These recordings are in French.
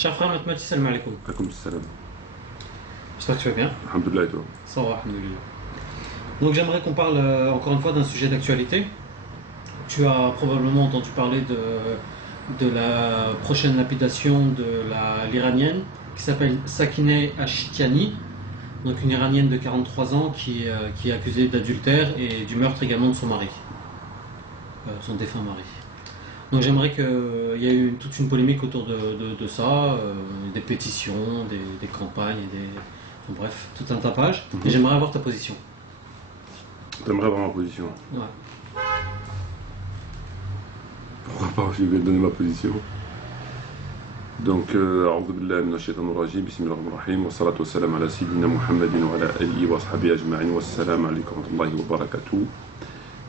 Cher frère Matmati, salam alaikum. Comme salam. J'espère que tu vas bien. Alhamdoulilah et toi. Ça va, alhamdoulilah. Donc j'aimerais qu'on parle encore une fois d'un sujet d'actualité. Tu as probablement entendu parler de la prochaine lapidation de l'Iranienne qui s'appelle Sakineh Ashtiani, donc une Iranienne de 43 ans qui est accusée d'adultère et du meurtre également de son mari, son défunt mari. Donc j'aimerais qu'il y ait eu toute une polémique autour de ça, des pétitions, des campagnes, enfin, bref, tout un tapage. Et j'aimerais avoir ta position. T'aimerais avoir ma position. Ouais. Pourquoi pas, je vais te donner ma position. Donc, A'udhu billahi minash shaitanir rajim, bismillahir rahmanir rahim, wa salatu wa salam ala sayyidina Muhammadin wa ala alihi wa sahbihi ajma'in, wa salam alaykum wa rahmatullahi wa barakatuh.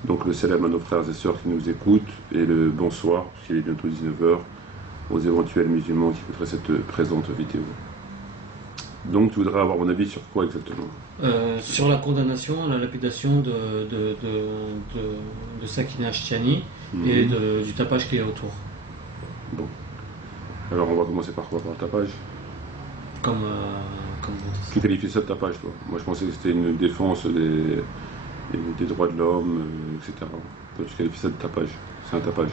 Donc le salam à nos frères et sœurs qui nous écoutent, et le bonsoir, puisqu'il est bientôt 19h, aux éventuels musulmans qui écouteraient cette présente vidéo. Donc tu voudrais avoir mon avis sur quoi exactement? Sur la condamnation, la lapidation de Sakineh Ashtiani et du tapage qu'il y a autour. Bon. Alors on va commencer par quoi? Par le tapage? Comme vous dites. Tu qualifies ça de tapage, toi? Moi je pensais que c'était une défense des droits de l'homme, etc. Toi tu qualifies ça de tapage? C'est un tapage?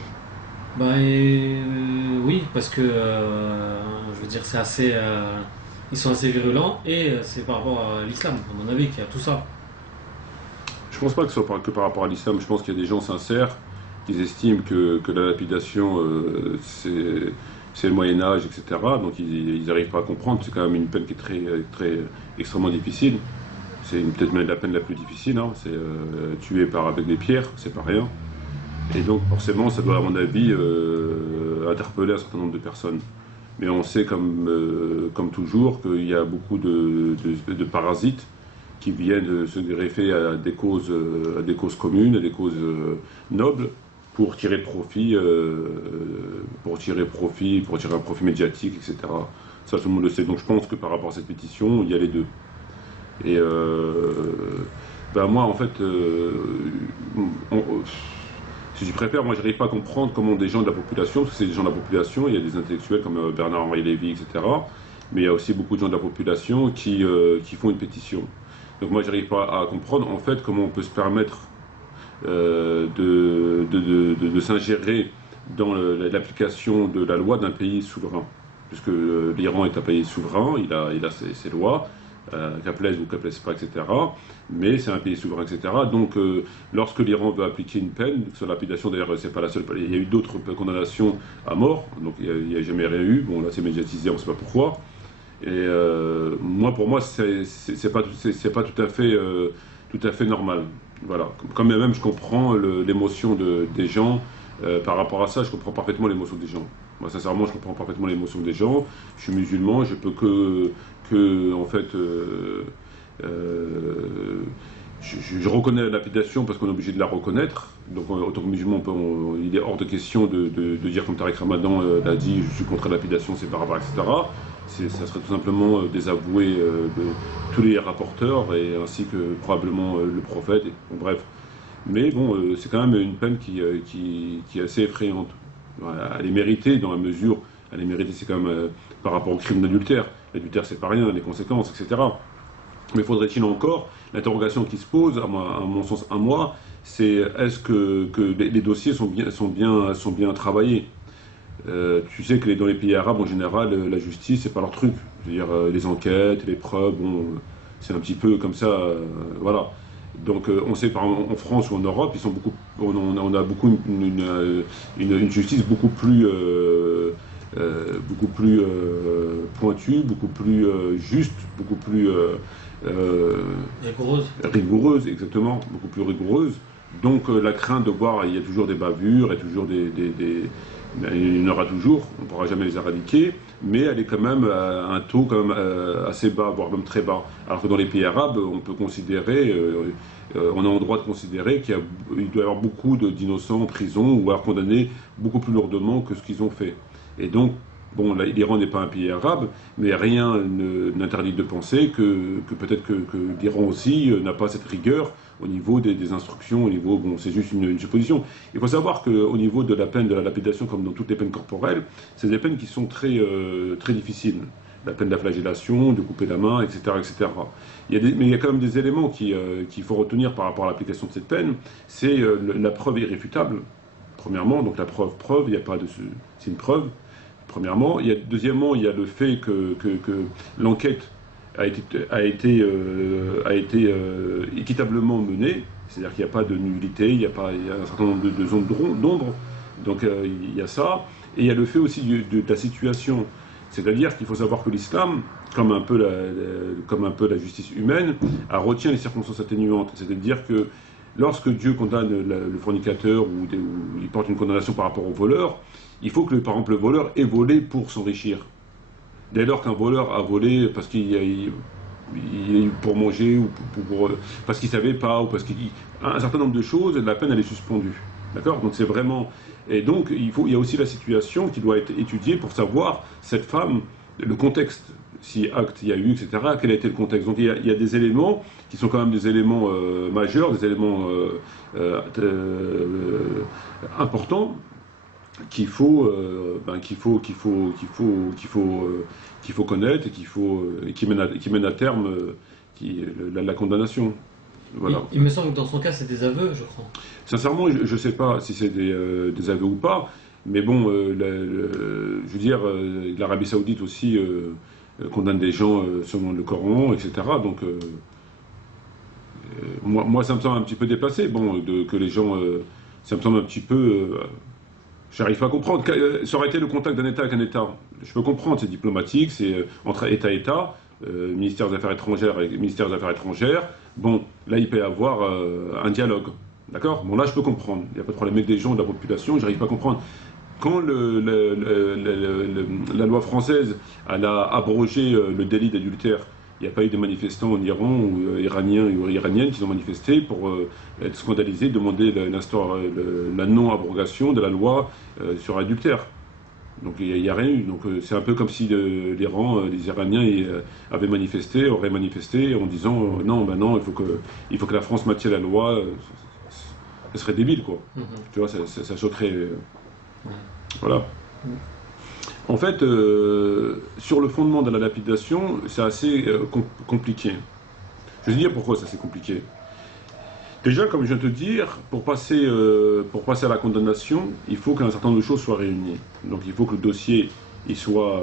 Oui, parce que je veux dire, c'est assez. Ils sont assez virulents et c'est par rapport à l'islam, à mon avis, qu'il y a tout ça. Je pense pas que ce soit que par rapport à l'islam. Je pense qu'il y a des gens sincères qui estiment que la lapidation c'est le Moyen-Âge, etc. Donc ils n'arrivent pas à comprendre. C'est quand même une peine qui est très extrêmement difficile. C'est peut-être même la peine la plus difficile. Hein. C'est tuer avec des pierres, c'est pas rien. Et donc forcément, ça doit, à mon avis, interpeller un certain nombre de personnes. Mais on sait, comme toujours, qu'il y a beaucoup de parasites qui viennent se greffer à des causes communes, à des causes nobles, pour tirer profit, pour tirer un profit médiatique, etc. Ça, tout le monde le sait. Donc je pense que par rapport à cette pétition, il y a les deux. Et moi, en fait, si tu préfères, moi, j'arrive pas à comprendre comment des gens de la population, parce que c'est des gens de la population, il y a des intellectuels comme Bernard-Henri Lévy, etc. Mais il y a aussi beaucoup de gens de la population qui font une pétition. Donc moi, j'arrive pas à comprendre, en fait, comment on peut se permettre de s'ingérer dans l'application de la loi d'un pays souverain. Puisque l'Iran est un pays souverain, il a ses lois, qu'elle plaise ou qu'elle plaise pas, etc. Mais c'est un pays souverain, etc. Donc, lorsque l'Iran veut appliquer une peine, sur la lapidation, d'ailleurs, c'est pas la seule, il y a eu d'autres condamnations à mort, donc il n'y a jamais rien eu. Bon, là, c'est médiatisé, on ne sait pas pourquoi. Et pour moi, c'est pas tout à fait normal. Voilà. Quand même, je comprends l'émotion des gens. Par rapport à ça, je comprends parfaitement l'émotion des gens. Moi, sincèrement, je comprends parfaitement l'émotion des gens. Je suis musulman, je peux en fait, je reconnais la lapidation parce qu'on est obligé de la reconnaître. Donc, en tant que musulman, il est hors de question de dire comme Tariq Ramadan l'a dit, je suis contre la lapidation, c'est barbare, etc. Ça serait tout simplement désavouer tous les rapporteurs, et ainsi que probablement le prophète, bref. Mais bon, c'est quand même une peine qui est assez effrayante. Elle est méritée dans la mesure, elle est méritée, c'est quand même par rapport au crime d'adultère. L'adultère, c'est pas rien, les conséquences, etc. Mais faudrait-il encore, l'interrogation qui se pose, à mon sens, à moi, c'est est-ce que les dossiers sont bien travaillés? Tu sais que dans les pays arabes, en général, la justice, c'est pas leur truc. Je veux dire, les enquêtes, les preuves, bon, c'est un petit peu comme ça, voilà. Donc, on sait, par exemple, en France ou en Europe, on a beaucoup une justice beaucoup plus pointue, beaucoup plus juste, beaucoup plus rigoureuse, exactement, beaucoup plus rigoureuse. Donc, la crainte de voir, il y a toujours des bavures, et toujours il y en aura toujours, on ne pourra jamais les éradiquer, mais elle est quand même à un taux quand même assez bas, voire même très bas. Alors que dans les pays arabes, on peut considérer, on est en droit de considérer qu'il doit y avoir beaucoup d'innocents en prison, ou alors condamnés beaucoup plus lourdement que ce qu'ils ont fait. Et donc, bon, l'Iran n'est pas un pays arabe, mais rien n'interdit de penser que peut-être que l'Iran aussi n'a pas cette rigueur au niveau des instructions, au niveau, bon, c'est juste une supposition. Il faut savoir qu'au niveau de la peine de la lapidation, comme dans toutes les peines corporelles, c'est des peines qui sont très difficiles. La peine de la flagellation, de couper la main, etc. etc. Mais il y a quand même des éléments qu'il faut retenir par rapport à l'application de cette peine. C'est la preuve irréfutable, premièrement. Donc la preuve, il n'y a pas de... C'est une preuve, premièrement. Deuxièmement, il y a le fait que l'enquête a été équitablement menée. C'est-à-dire qu'il n'y a pas de nullité, il y a un certain nombre de zones d'ombre. Donc il y a ça. Et il y a le fait aussi de la situation. C'est-à-dire qu'il faut savoir que l'islam, comme un peu la justice humaine, retient les circonstances atténuantes. C'est-à-dire que lorsque Dieu condamne le fornicateur ou il porte une condamnation par rapport au voleur, il faut que, par exemple, le voleur ait volé pour s'enrichir. Dès lors qu'un voleur a volé parce qu'il pour manger ou parce qu'il ne savait pas ou parce un certain nombre de choses, la peine elle est suspendue. D'accord? Donc c'est vraiment... Et donc il y a aussi la situation qui doit être étudiée pour savoir, cette femme, le contexte, si acte il y a eu, etc., quel a été le contexte. Donc il y a des éléments qui sont quand même des éléments majeurs, des éléments importants qu'il faut connaître et qui mène à terme la condamnation. Voilà. Il me semble que dans son cas, c'est des aveux, je crois. Sincèrement, je ne sais pas si c'est des aveux ou pas, mais bon, je veux dire, l'Arabie Saoudite aussi condamne des gens selon le Coran, etc. Donc, moi, ça me semble un petit peu déplacé, bon, que les gens, ça me semble un petit peu... J'arrive pas à comprendre. Ça aurait été le contact d'un État avec un État. Je peux comprendre, c'est diplomatique, c'est entre État et État, ministère des Affaires étrangères et ministère des Affaires étrangères. Bon, là, il peut y avoir un dialogue. D'accord? Bon, là, je peux comprendre. Il n'y a pas de problème avec des gens, de la population, j'arrive pas à comprendre. Quand la loi française elle a abrogé le délit d'adultère, il n'y a pas eu de manifestants en Iran ou iraniens ou iraniennes qui ont manifesté pour être scandalisés, demander la non-abrogation de la loi sur l'adultère. Donc il n'y a rien eu. Donc c'est un peu comme si l'Iran, les Iraniens auraient manifesté en disant non, ben non, il faut que la France maintienne la loi. Ce serait débile, quoi. Tu vois, ça choquerait. Voilà. En fait, sur le fondement de la lapidation, c'est assez compliqué. Je vais te dire pourquoi c'est assez compliqué. Déjà, comme je viens de te dire, pour passer à la condamnation, il faut qu'un certain nombre de choses soient réunies. Donc il faut que le dossier il soit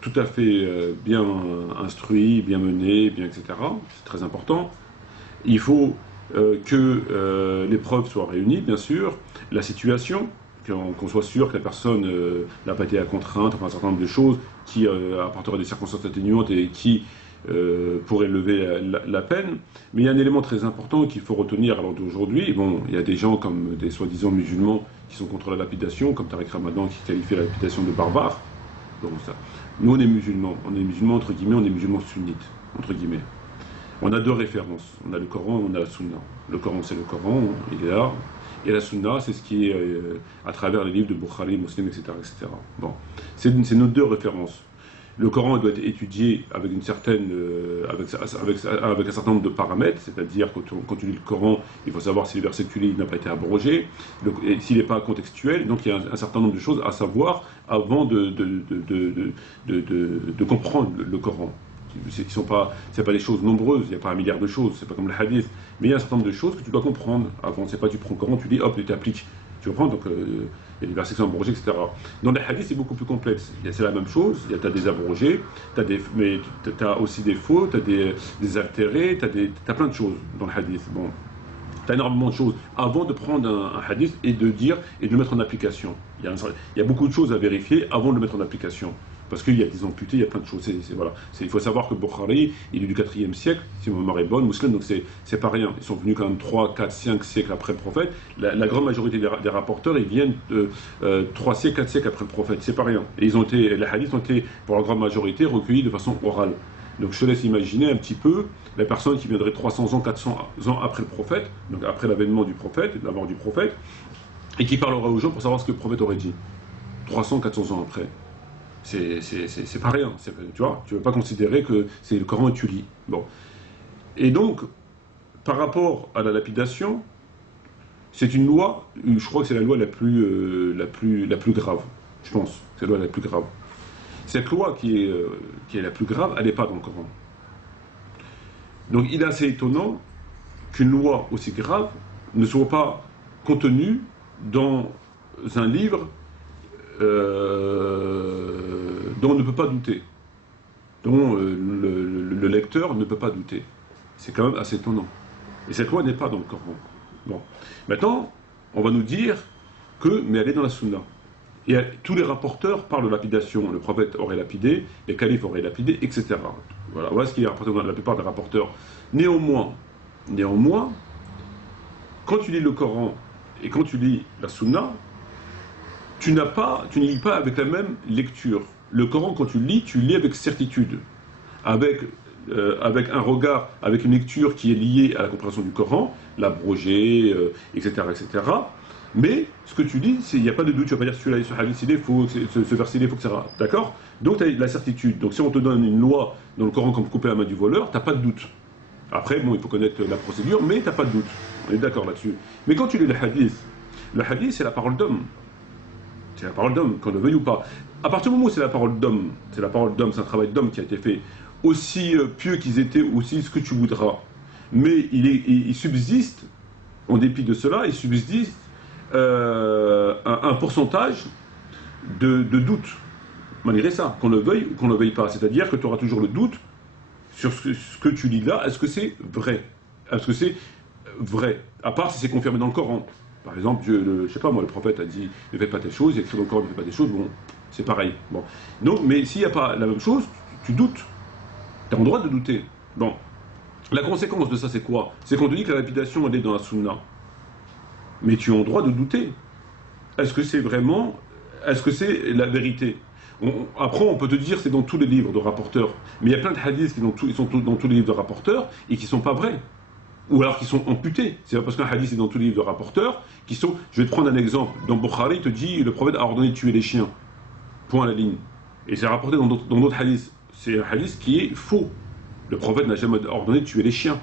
tout à fait bien instruit, bien mené, bien, etc. C'est très important. Il faut que les preuves soient réunies, bien sûr. La situation, qu'on soit sûr que la personne n'a pas été à contrainte, enfin un certain nombre de choses qui apporteraient des circonstances atténuantes et qui pourraient lever la peine. Mais il y a un élément très important qu'il faut retenir à l'heure d'aujourd'hui. Bon, il y a des gens comme des soi-disant musulmans qui sont contre la lapidation, comme Tariq Ramadan qui qualifie la lapidation de barbare. Donc, ça. Nous, on est musulmans entre guillemets, on est musulmans sunnites, entre guillemets. On a deux références, on a le Coran et on a la Sunna. Le Coran, c'est le Coran, il est là. Et la Sunna, c'est ce qui est à travers les livres de Bukhari, Muslim, etc. etc. Bon. C'est nos deux références. Le Coran doit être étudié avec avec un certain nombre de paramètres, c'est-à-dire quand tu lis le Coran, il faut savoir si le verset que tu lis n'a pas été abrogé, et s'il n'est pas contextuel, donc il y a un certain nombre de choses à savoir avant de comprendre le Coran. C'est pas des choses nombreuses, il n'y a pas un milliard de choses, c'est pas comme le hadith, mais il y a un certain nombre de choses que tu dois comprendre avant. C'est pas tu prends le Coran, tu lis, hop, et tu appliques. Tu comprends? Donc il y a des versets qui sont abrogés, etc. Dans les hadiths, c'est beaucoup plus complexe. C'est la même chose, tu as des abrogés, mais tu as aussi des faux, tu as des altérés, tu as plein de choses dans le hadith. Bon. Tu as énormément de choses avant de prendre un hadith et de le mettre en application. Il y a beaucoup de choses à vérifier avant de le mettre en application. Parce qu'il y a des amputés, il y a plein de choses. Voilà. Il faut savoir que Bukhari, il est du 4e siècle, si ma mémoire est bonne, musulman, donc c'est pas rien. Ils sont venus quand même 3, 4, 5 siècles après le prophète. La grande majorité des rapporteurs, ils viennent de 3 siècles, 4 siècles après le prophète. C'est pas rien. Et les hadiths ont été, pour la grande majorité, recueillis de façon orale. Donc je te laisse imaginer un petit peu la personne qui viendrait 300 ans, 400 ans après le prophète, donc après l'avènement du prophète, la mort du prophète, et qui parlera aux gens pour savoir ce que le prophète aurait dit. 300, 400 ans après. C'est pas rien. Tu vois, tu ne veux pas considérer que c'est le Coran et tu lis. Bon. Et donc, par rapport à la lapidation, c'est une loi, je crois que c'est la loi la plus grave, je pense, c'est la loi la plus grave. Cette loi qui est la plus grave, elle n'est pas dans le Coran. Donc il est assez étonnant qu'une loi aussi grave ne soit pas contenue dans un livre dont on ne peut pas douter, dont le lecteur ne peut pas douter. C'est quand même assez étonnant. Et cette loi n'est pas dans le Coran. Bon. Maintenant, on va nous dire mais elle est dans la Sunna. Et tous les rapporteurs parlent de lapidation. Le prophète aurait lapidé, les califes auraient lapidé, etc. Voilà ce qui est rapporté dans la plupart des rapporteurs. Néanmoins, quand tu lis le Coran et quand tu lis la Sunna, tu ne lis pas avec la même lecture. Le Coran, quand tu lis avec certitude, avec un regard, avec une lecture qui est liée à la compréhension du Coran, l'abrogé, etc., etc. Mais ce que tu dis, il n'y a pas de doute, tu ne vas pas dire celui-là, ce hadith il est faux, ce verset il est faux, etc. D'accord? Donc tu as la certitude. Donc si on te donne une loi dans le Coran comme couper la main du voleur, tu n'as pas de doute. Après, bon, il faut connaître la procédure, mais tu n'as pas de doute. On est d'accord là-dessus. Mais quand tu lis le hadith c'est la parole d'homme. C'est la parole d'homme, qu'on le veuille ou pas. À partir du moment où c'est la parole d'homme, c'est un travail d'homme qui a été fait, aussi pieux qu'ils étaient, aussi ce que tu voudras. Mais il subsiste, en dépit de cela, il subsiste un pourcentage de doute, malgré ça, qu'on le veuille ou qu'on ne le veuille pas. C'est-à-dire que tu auras toujours le doute sur ce que tu lis là, est-ce que c'est vrai? Est-ce que c'est vrai? À part si c'est confirmé dans le Coran. Par exemple, je sais pas moi, le prophète a dit ne faites pas telle chose, il écrit dans le Coran ne faites pas telle chose, bon, c'est pareil. Bon. Donc, mais s'il n'y a pas la même chose, tu doutes. Tu as le droit de douter. Bon. La conséquence de ça, c'est quoi? C'est qu'on te dit que la lapidation, elle est dans la sunna. Mais tu as le droit de douter. Est-ce que c'est vraiment... Est-ce que c'est la vérité? Après, on peut te dire c'est dans tous les livres de rapporteurs. Mais il y a plein de hadiths qui sont dans tous les livres de rapporteurs et qui ne sont pas vrais. Ou alors qui sont amputés. C'est pas parce qu'un hadith est dans tous les livres de rapporteurs qui sont... Je vais te prendre un exemple. Dans Bukhari, il te dit le prophète a ordonné de tuer les chiens. Point à la ligne. Et c'est rapporté dans d'autres hadiths. C'est un hadith qui est faux. Le prophète n'a jamais ordonné de tuer les chiens.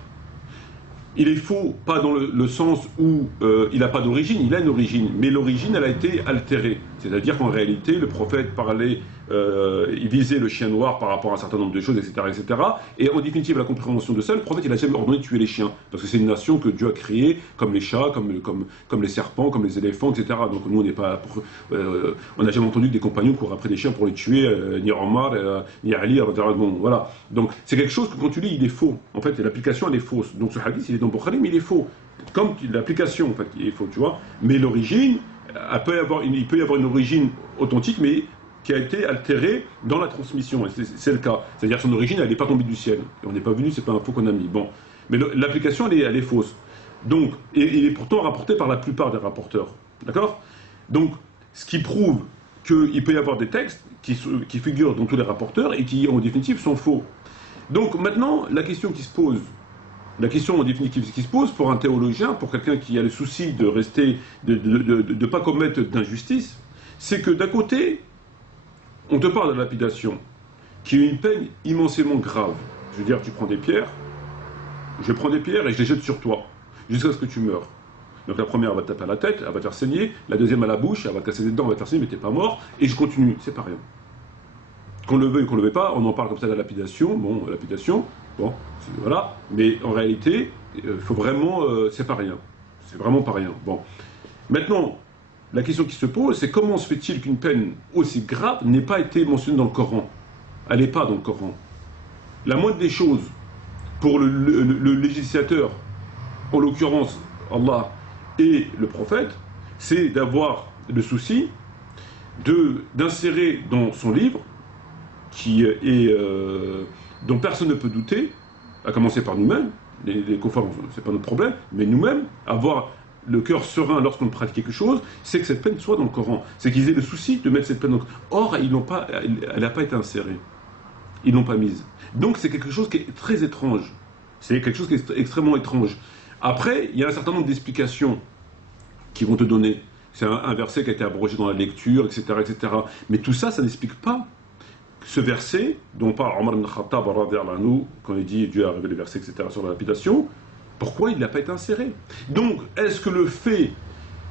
Il est faux, pas dans le sens où il n'a pas d'origine, il a une origine, mais l'origine, elle a été altérée. C'est-à-dire qu'en réalité, le prophète parlait, il visait le chien noir par rapport à un certain nombre de choses, etc., etc. Et en définitive, la compréhension de ça, le prophète, il n'a jamais ordonné de tuer les chiens. Parce que c'est une nation que Dieu a créée, comme les chats, comme les serpents, comme les éléphants, etc. Donc nous, on n'est pas... on n'a jamais entendu que des compagnons courent après des chiens pour les tuer, ni Omar, ni Ali, bon, voilà. Donc c'est quelque chose que quand tu lis, il est faux. En fait, l'application, elle est fausse. Donc ce hadith, il est dans Bukhari, mais il est faux. Comme l'application, en fait, il est faux, tu vois. Mais l'origine, il peut y avoir une origine authentique, mais qui a été altérée dans la transmission. Et c'est le cas. C'est-à-dire que son origine, elle n'est pas tombée du ciel. Et on n'est pas venu, c'est pas un faux qu'on a mis. Bon. Mais l'application, elle est fausse. Donc, et il est pourtant rapporté par la plupart des rapporteurs. D'accord? Donc, ce qui prouve qu'il peut y avoir des textes qui figurent dans tous les rapporteurs et qui, en définitive, sont faux. Donc, maintenant, la question qui se pose, en définitive qui se pose pour un théologien, pour quelqu'un qui a le souci de rester, de ne pas commettre d'injustice, c'est que d'un côté, on te parle de la lapidation, qui est une peine immensément grave. Je veux dire, tu prends des pierres, je prends des pierres et je les jette sur toi, jusqu'à ce que tu meurs. Donc la première, elle va te taper à la tête, elle va te faire saigner, la deuxième à la bouche, elle va te casser les dents, elle va te faire saigner, mais t'es pas mort, et je continue, c'est pas rien. Qu'on le veuille ou qu'on le veuille pas, on en parle comme ça de la lapidation, bon, voilà, mais en réalité, faut vraiment, c'est pas rien. C'est vraiment pas rien. Bon. Maintenant, la question qui se pose, c'est comment se fait-il qu'une peine aussi grave n'ait pas été mentionnée dans le Coran? Elle n'est pas dans le Coran. La moindre des choses, pour le législateur, en l'occurrence Allah et le prophète, c'est d'avoir le souci d'insérer dans son livre, dont personne ne peut douter, à commencer par nous-mêmes, les conformes, c'est pas notre problème, mais nous-mêmes, avoir le cœur serein lorsqu'on pratique quelque chose, c'est que cette peine soit dans le Coran. C'est qu'ils aient le souci de mettre cette peine dans le Coran. Or, elle n'a pas été insérée. Ils l'ont pas mise. Donc c'est quelque chose qui est très étrange. C'est quelque chose qui est extrêmement étrange. Après, il y a un certain nombre d'explications qui vont te donner. C'est un verset qui a été abrogé dans la lecture, etc., etc. Mais tout ça, ça n'explique pas ce verset dont parle Omar ibn Khattab quand il dit Dieu a révélé le verset, etc., sur la lapidation. Pourquoi il n'a pas été inséré? Donc, est-ce que le fait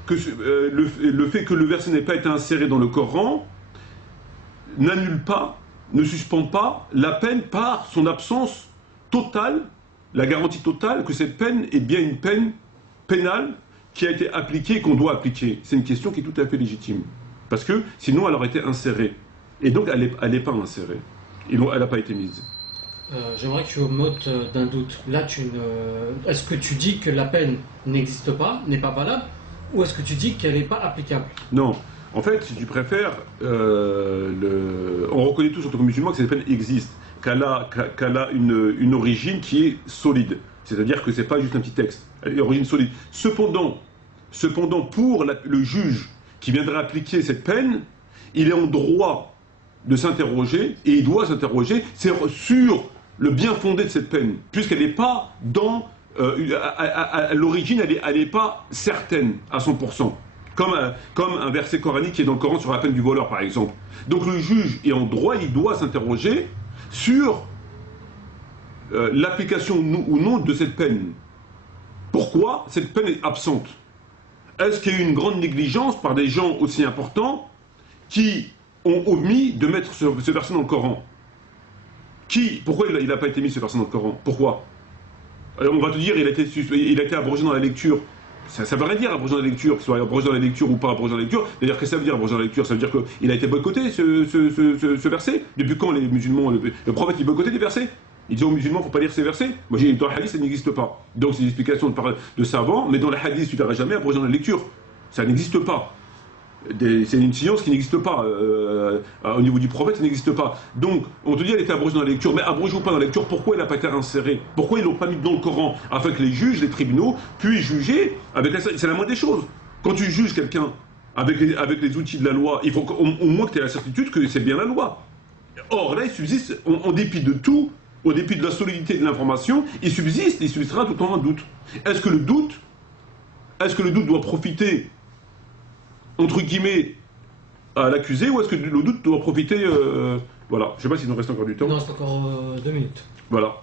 que, le fait que le verset n'ait pas été inséré dans le Coran n'annule pas, ne suspend pas la peine par son absence totale, la garantie totale que cette peine est bien une peine pénale qui a été appliquée et qu'on doit appliquer? C'est une question qui est tout à fait légitime. Parce que sinon elle aurait été insérée. Et donc elle n'est pas insérée. Et donc elle n'a pas été mise. J'aimerais que tu ôtes d'un doute. Là, est-ce que tu dis que la peine n'existe pas, n'est pas valable, ou est-ce que tu dis qu'elle n'est pas applicable? Non. En fait, si tu préfères, on reconnaît tous en tant que musulmans que cette peine existe, qu'elle a une origine qui est solide. C'est-à-dire que ce n'est pas juste un petit texte. Elle a une origine solide. Cependant pour le juge qui viendrait appliquer cette peine, il est en droit de s'interroger, et il doit s'interroger sur le bien fondé de cette peine, puisqu'elle n'est pas dans... à l'origine, elle n'est pas certaine à 100%. Comme un verset coranique qui est dans le Coran sur la peine du voleur, par exemple. Donc le juge est en droit, il doit s'interroger sur l'application ou non de cette peine. Pourquoi cette peine est absente? Est-ce qu'il y a eu une grande négligence par des gens aussi importants qui ont omis de mettre ce verset dans le Coran? Pourquoi il n'a pas été mis ce verset dans le Coran? Pourquoi? On va te dire, il a été abrogé dans la lecture. Ça ne veut rien dire abrogé dans la lecture, qu'il soit abrogé dans la lecture ou pas abrogé dans la lecture. D'ailleurs, qu'est-ce que ça veut dire abrogé dans la lecture? Ça veut dire qu'il a été boycotté, ce verset. Depuis quand les musulmans, le prophète, il boycottait des versets? Il dit aux musulmans, il ne faut pas lire ces versets. Moi, j'ai dit, dans le hadith, ça n'existe pas. Donc, c'est une explication de savants, mais dans le hadith, tu ne verras jamais abrogé dans la lecture. Ça n'existe pas. C'est une science qui n'existe pas. Au niveau du prophète, ça n'existe pas. Donc, on te dit, elle était abrogée dans la lecture. Mais abrogée ou pas dans la lecture, pourquoi elle n'a pas été insérée? Pourquoi ils ne l'ont pas mis dans le Coran? Afin que les juges, les tribunaux, puissent juger avec la... C'est la moindre des choses. Quand tu juges quelqu'un avec les outils de la loi, il faut au moins que tu aies la certitude que c'est bien la loi. Or, là, il subsiste, en dépit de tout, au dépit de la solidité de l'information, il subsistera tout le temps un doute. Est-ce que le doute doit profiter, entre guillemets, à l'accusé, ou est-ce que le doute doit profiter... voilà, je ne sais pas s'il nous reste encore du temps. Non, c'est encore 2 minutes. Voilà.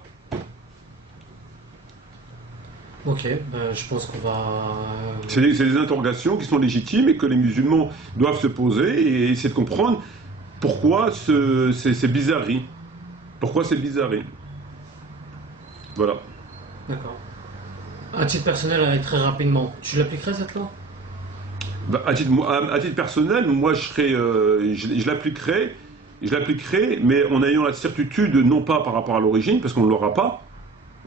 Ok, ben, je pense qu'on va... C'est des interrogations qui sont légitimes et que les musulmans doivent se poser et essayer de comprendre pourquoi ces bizarreries. Pourquoi ces bizarreries. Voilà. D'accord. À titre personnel, très rapidement, tu l'appliquerais cette loi? Bah, à titre personnel, moi je l'appliquerai, mais en ayant la certitude, non pas par rapport à l'origine, parce qu'on ne l'aura pas,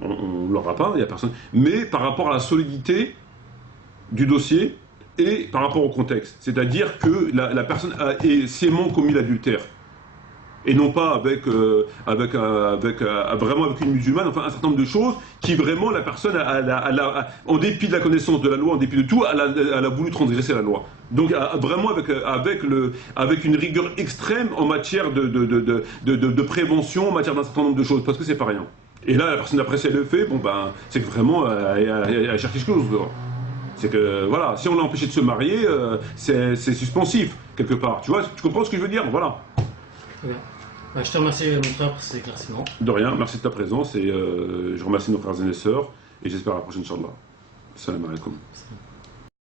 il n'y a personne, mais par rapport à la solidité du dossier et par rapport au contexte. C'est-à-dire que la personne a sciemment commis l'adultère. Et non pas vraiment avec une musulmane, enfin un certain nombre de choses qui vraiment la personne, en dépit de la connaissance de la loi, en dépit de tout, elle a voulu transgresser la loi. Donc vraiment avec une rigueur extrême en matière de prévention, en matière d'un certain nombre de choses, parce que c'est pas rien. Et là, la personne après si elle le fait, bon ben, c'est que vraiment elle cherche quelque chose. C'est que voilà, si on l'a empêché de se marier, c'est suspensif quelque part. Tu vois, tu comprends ce que je veux dire? Voilà. Très bien. Je te remercie mon frère pour ces éclaircissements. De rien, merci de ta présence et je remercie nos frères et sœurs et j'espère à la prochaine, Inch'Allah. Salam alaikum.